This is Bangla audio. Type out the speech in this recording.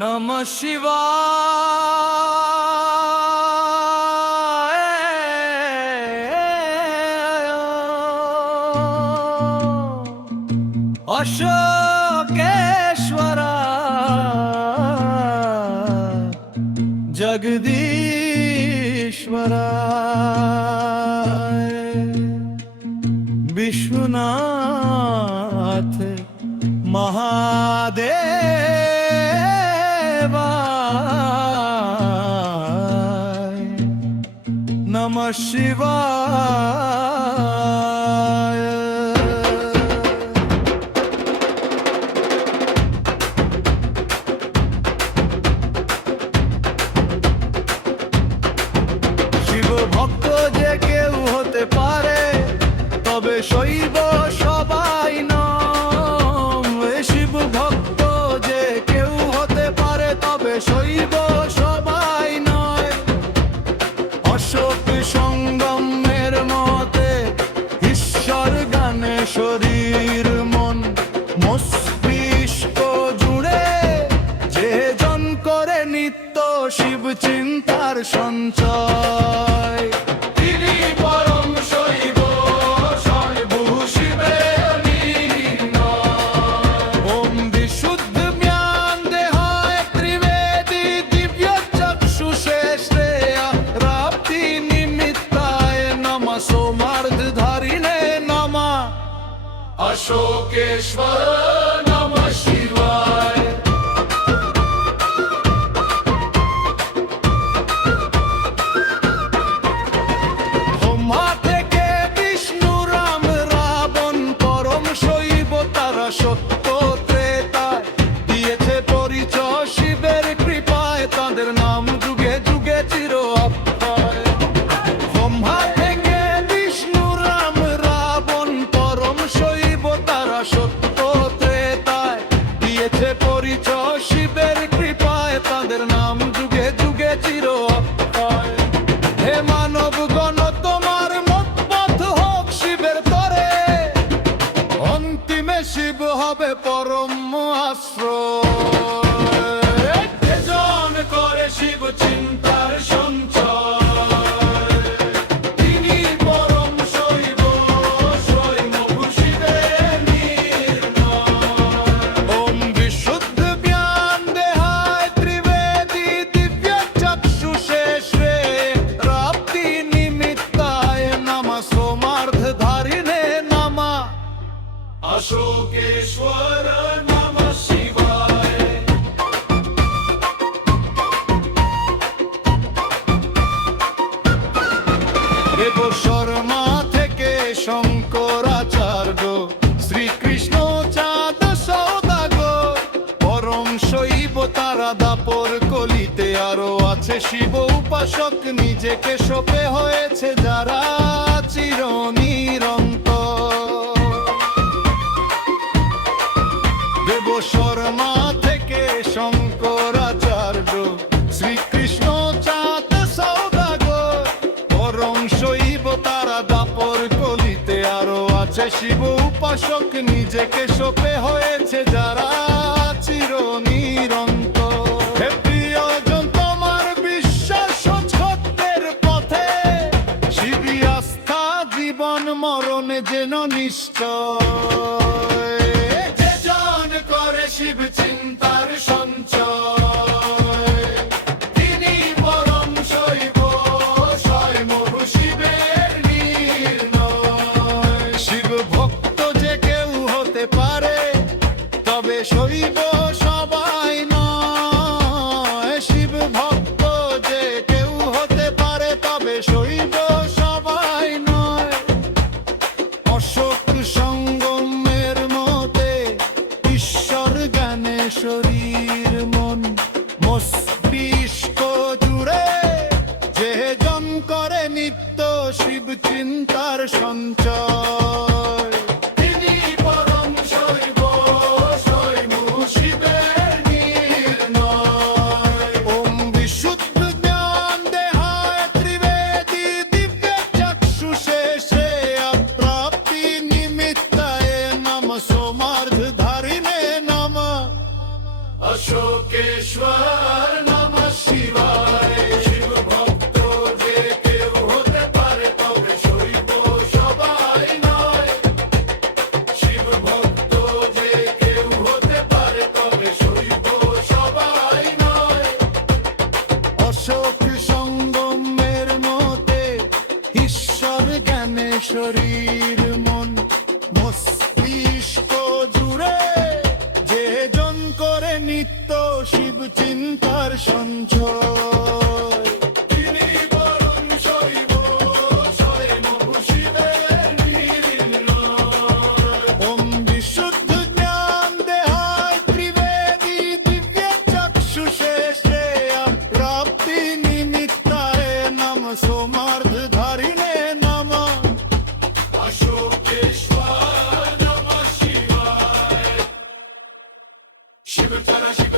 নমঃ শিবায়। অশোকেশ্বরা জগদীশ্বরা বিশ্বনাথ মহাদেব নমঃ শিবায়। শিব ভক্ত যে কেউ হতে পারে, তবে শৈব সবাই নয়। শিব ভক্ত যে কেউ হতে পারে, তবে শৈব সবাই নয়। অশোক সঙ্গমের মতে ঈশ্বর গানে শরীর মন মস্তিষ্ক জুড়ে, যে জন করে নিত্য শিব চিন্তার সঞ্চয়। তিনি পরম শৈব স্বয়ম্ভু শিবের নির্ণয়। ওম বিশুদ্ধ জ্ঞান দেহায় ত্রিবেদী দিব্য চক্ষুষে শ্রেয়া প্রাপ্তি নিমিত্তায় নমঃ। সোমার্ধধারিণে নমঃ। অশোকেশ্বর নমঃ শিবায়। ব্রহ্মা থেকে বিষ্ণু রাম রাবণ পরম শৈব, তারা সত্য ত্রেতায় দিয়েছে পরিচয় শিবের কৃপায়, তাদের নাম যুগে যুগে চির অক্ষয়। ব্রহ্মা থেকে বিষ্ণু রাম রাবণ পরম শৈব, তারা সত্য ত্রেতায় দিয়েছে পরিচয় শিবের কৃপায়, তাদের নাম যুগে যুগে চির অক্ষয়। হে মানব গণ, তোমার মত পথ হোক শিবের তরে, অন্তিমে শিব হবে পরম আশ্রয়। যে জন করে শিব চিন্তার সঞ্চয়, তিনি পরম শৈব স্বয়ম্ভু শিবের নির্ণয়। ওম বিশুদ্ধ জ্ঞান দেহায় ত্রিবেদী দিব্য চক্ষুষে শ্রেয় প্রাপ্তি নিমিত্তায় নমঃ। সোমার্ধধারিণে নমঃ। অশোকেশ্বর নমঃ শিবায়। দেব শর্মা থেকে শঙ্করাচার্য, শ্রীকৃষ্ণ চাঁদ সৌদাগর পরম শৈব, তারা দাপর কলিতে আরো আছে শিব উপাসক, নিজেকে সপে হয়েছে যারা চির নিরন্তর। দেব শর্মা থেকে শঙ্করাচার্য, শ্রীকৃষ্ণ চাঁদ সৌদাগর পরম শৈব, তারা দাপর কলিতে আরো আছে শিব উপাসক, নিজেকে সপে হয়েছে যারা চির নিরন্তর। হে প্রিয়জন, তোমার বিশ্বাস ও সত্যের পথে শিবী আস্থা জীবন মরণে যেন নিশ্চয়। যে জন করে শিব চিন্তার সঞ্চয়, তিনি পরম শৈব স্বয়ম্ভু শিবের নির্ণয়। শিব ভক্ত যে কেউ হতে পারে, তবে শৈব সবাই নয়। শিব ভক্ত যে কেউ হতে পারে, তবে শৈব সবাই নয়। অশোক সঙ্গমের মতে ঈশ্বর জ্ঞানে শরীর মন মস্তিষ্ক জুড়ে, যে জন করে নিত্য শিব চিন্তার সঞ্চয়। তিনি পরম শৈব স্বয়ম্ভু শিবের अशोकेश्वर नमः शिवाय शिव भक्त যে কেউ হতে পারে তবে শৈব সবাই নয় শিব ভক্ত যে কেউ হতে পারে তবে শৈব সবাই নয় অশোক সঙ্গমের মতে ঈশ্বর জ্ঞানে শরীর মন মস্তিষ্ক জুড়ে যে জন করে নিত্য শিব চিন্তার সঞ্চয় তিনি বরং শৈব স্বয়ং শিবের নির্ণয় ওম বিশুদ্ধ জ্ঞান দেহায় ত্রিবেদী দিব্য চক্ষুষে শ্রেয়া প্রাপ্তি নিমিত্তায় নম সোমার্ধধারিণে নমঃ अशोकेश्वर नमः शिवाय शिव चरण शिव